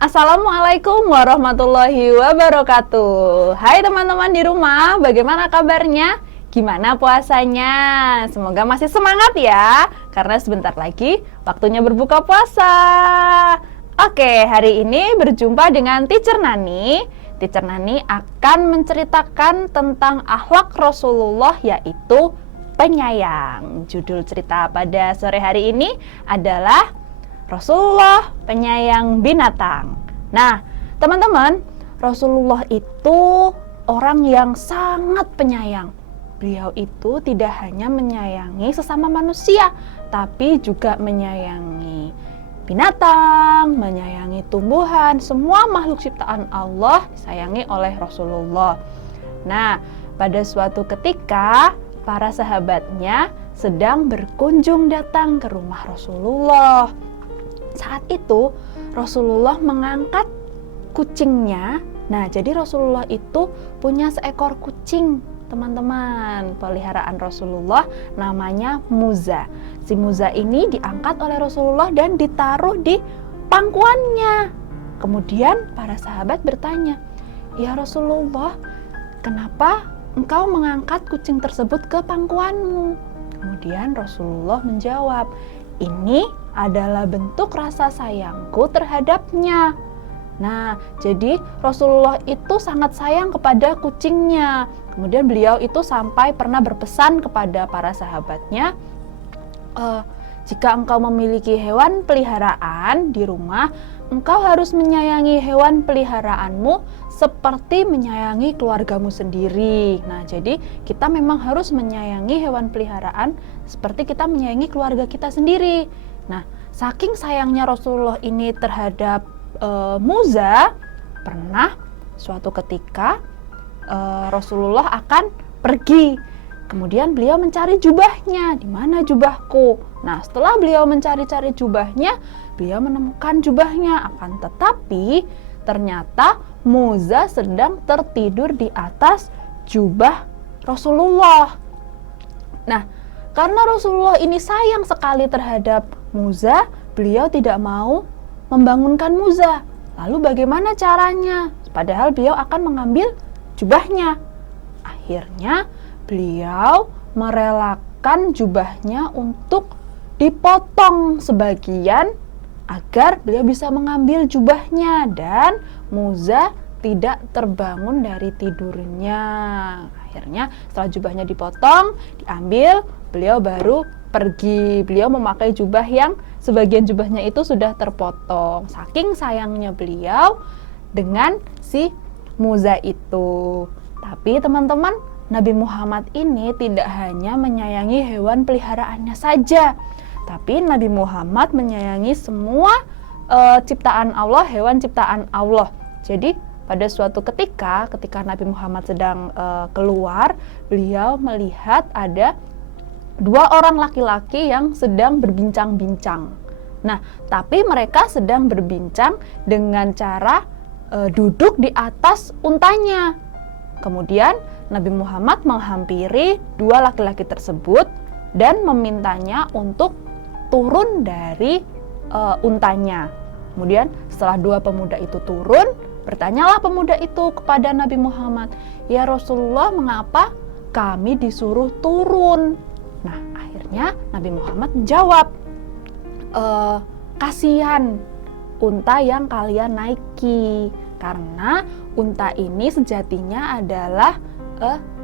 Assalamualaikum warahmatullahi wabarakatuh. Hai teman-teman di rumah, bagaimana kabarnya? Gimana puasanya? Semoga masih semangat ya, karena sebentar lagi waktunya berbuka puasa. Oke, hari ini berjumpa dengan Teacher Nani. Teacher Nani akan menceritakan tentang akhlak Rasulullah, yaitu penyayang. Judul cerita pada sore hari ini adalah Rasulullah penyayang binatang. Nah, teman-teman, Rasulullah itu orang yang sangat penyayang. Beliau itu tidak hanya menyayangi sesama manusia, tapi juga menyayangi binatang, menyayangi tumbuhan, semua makhluk ciptaan Allah disayangi oleh Rasulullah. Nah, pada suatu ketika para sahabatnya sedang berkunjung datang ke rumah Rasulullah. Saat itu Rasulullah mengangkat kucingnya. Nah, jadi Rasulullah itu punya seekor kucing, teman-teman, peliharaan Rasulullah, namanya Muza. Si Muza ini diangkat oleh Rasulullah dan ditaruh di pangkuannya. Kemudian para sahabat bertanya, "Ya Rasulullah, kenapa engkau mengangkat kucing tersebut ke pangkuanmu?" Kemudian Rasulullah menjawab, "Ini adalah bentuk rasa sayangku terhadapnya." Nah, jadi Rasulullah itu sangat sayang kepada kucingnya. Kemudian beliau itu sampai pernah berpesan kepada para sahabatnya, jika engkau memiliki hewan peliharaan di rumah, engkau harus menyayangi hewan peliharaanmu seperti menyayangi keluargamu sendiri. Nah, jadi kita memang harus menyayangi hewan peliharaan seperti kita menyayangi keluarga kita sendiri. Nah, saking sayangnya Rasulullah ini terhadap Muza, pernah suatu ketika Rasulullah akan pergi. Kemudian beliau mencari jubahnya. Di mana jubahku? Nah, setelah beliau mencari-cari jubahnya, beliau menemukan jubahnya. Akan tetapi ternyata Muza sedang tertidur di atas jubah Rasulullah. Nah, karena Rasulullah ini sayang sekali terhadap Muza, beliau tidak mau membangunkan Muza. Lalu bagaimana caranya? Padahal beliau akan mengambil jubahnya. Akhirnya beliau merelakan jubahnya untuk dipotong sebagian agar beliau bisa mengambil jubahnya dan Muza tidak terbangun dari tidurnya. Akhirnya setelah jubahnya dipotong, diambil, beliau baru pergi. Beliau memakai jubah yang sebagian jubahnya itu sudah terpotong. Saking sayangnya beliau dengan si Muza itu. Tapi teman-teman, Nabi Muhammad ini tidak hanya menyayangi hewan peliharaannya saja, tapi Nabi Muhammad menyayangi semua ciptaan Allah, hewan ciptaan Allah. Jadi pada suatu ketika Nabi Muhammad sedang keluar, beliau melihat ada dua orang laki-laki yang sedang berbincang-bincang. Nah, tapi mereka sedang berbincang dengan cara duduk di atas untanya. Kemudian Nabi Muhammad menghampiri dua laki-laki tersebut dan memintanya untuk turun dari untanya. Kemudian setelah dua pemuda itu turun, bertanyalah pemuda itu kepada Nabi Muhammad, "Ya Rasulullah, mengapa kami disuruh turun?" Nah, akhirnya Nabi Muhammad menjawab, "Kasihan unta yang kalian naiki, karena unta ini sejatinya adalah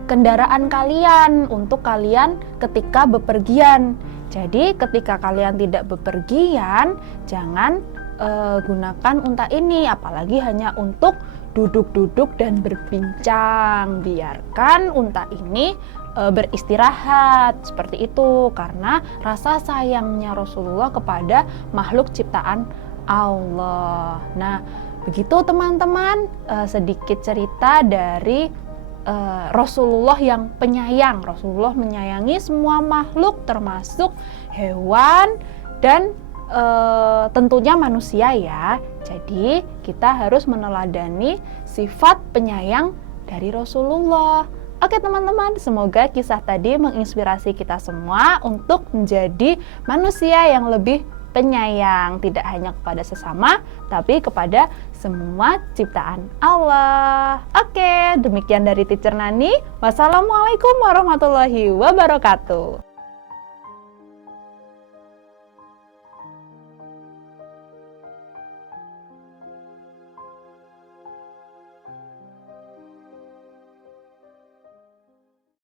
kendaraan kalian untuk kalian ketika bepergian. Jadi ketika kalian tidak bepergian, jangan gunakan unta ini, apalagi hanya untuk duduk-duduk dan berbincang. Biarkan unta ini beristirahat." Seperti itu, karena rasa sayangnya Rasulullah kepada makhluk ciptaan Allah. Nah, begitu teman-teman, sedikit cerita dari Rasulullah yang penyayang. Rasulullah menyayangi semua makhluk termasuk hewan dan tentunya manusia ya. Jadi kita harus meneladani sifat penyayang dari Rasulullah. Oke teman-teman, semoga kisah tadi menginspirasi kita semua untuk menjadi manusia yang lebih penyayang, tidak hanya kepada sesama, tapi kepada semua ciptaan Allah. Oke, demikian dari Teacher Nani. Wassalamualaikum warahmatullahi wabarakatuh.